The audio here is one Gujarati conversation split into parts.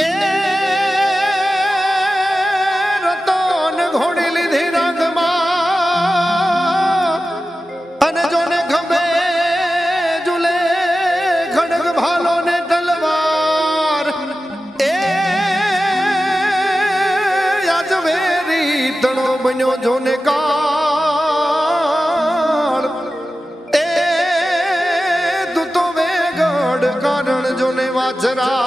એ રતન ઘોડી લીધી રંગમાં અને જોને ખભે ઝૂલે ખડગ ભાલો ને તલવાર એ યાજવેરી તણો બન્યો જોને કાળ એ દૂતો વેગડ કારણ જોને વાજરા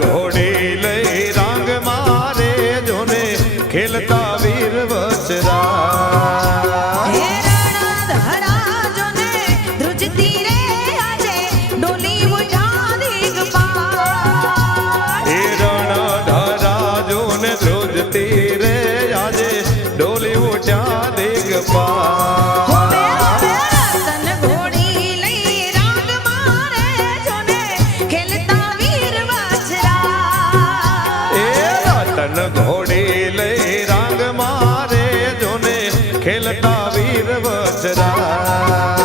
ઘોડી લઈ રાંગ મારે જોને ખેલતા વીર વચરા એ રણધરા જોને ધ્રુજતી રે આજે ડોલી ઉઠ્યા દિગપા ઘોડી લઈ રાંગ મારે જોને ખેલતા વીર વચરા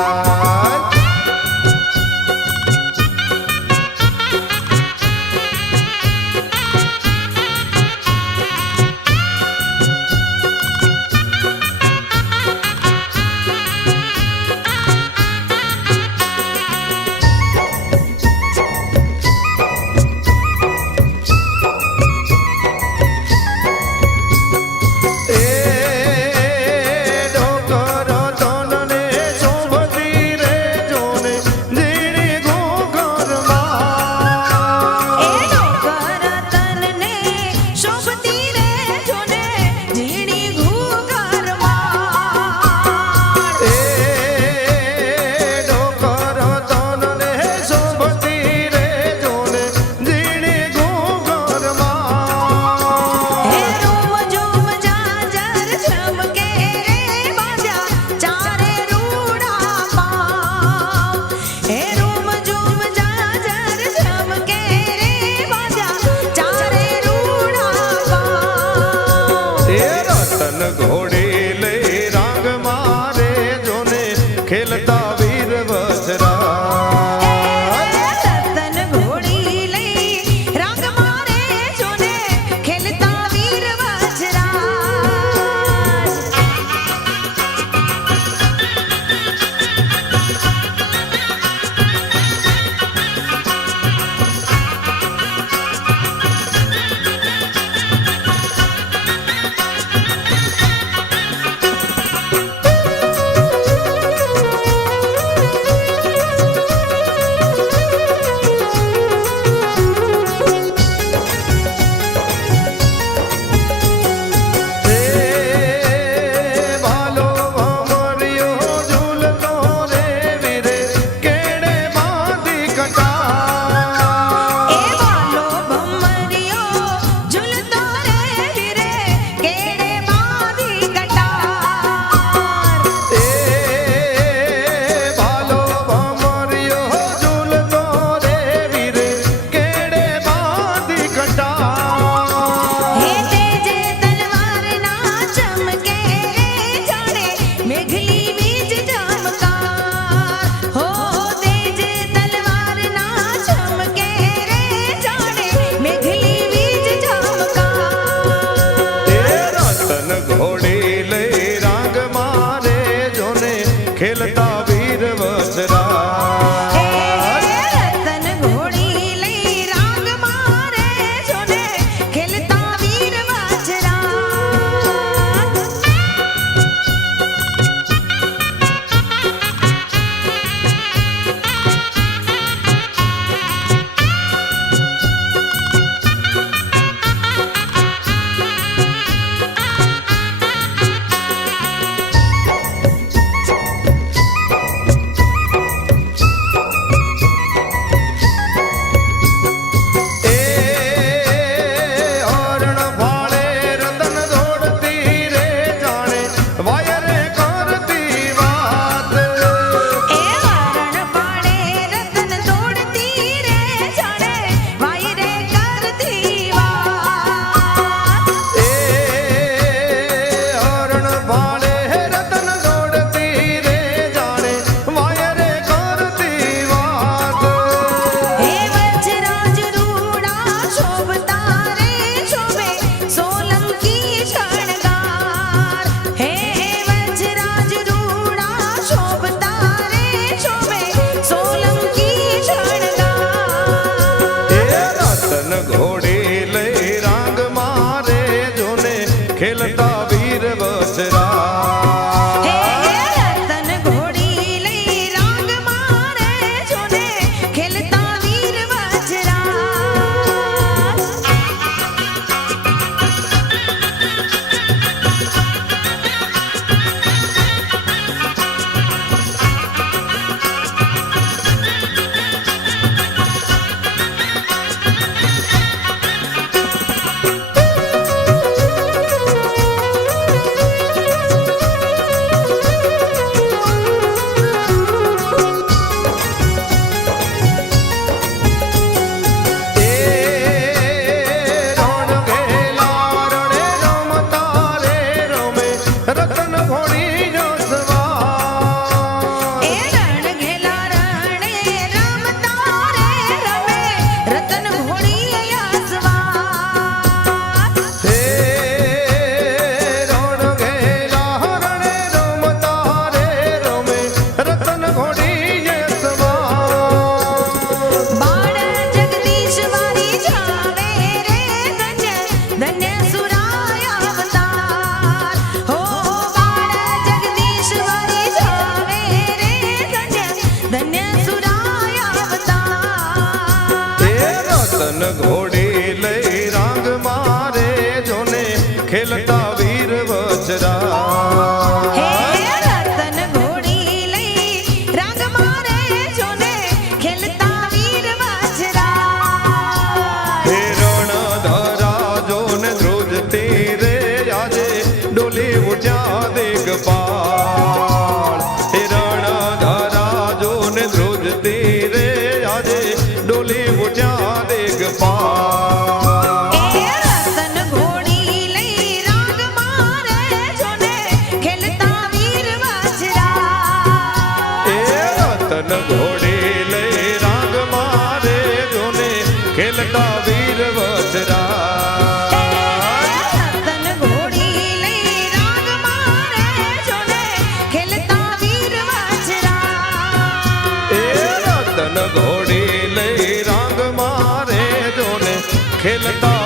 ખેલતા વીર વચરા ઘોડી લઈ રાંગ મારે જોને ખેલતા વીર વચરા દિગપાળ હિરણ ધરા જોને ધ્રુજતી રે આજે ડોલી ઉઠ્યા દિગપાળ રતન ઘોડી લઈ રાગ મારે જોને ખેલતા વીર વચરા રતન ઘોડી લઈ રાગ મારે જોને ખેલતા વીર વચરા ઘોડી લઈ રાંગ મારે જોને ખેલતા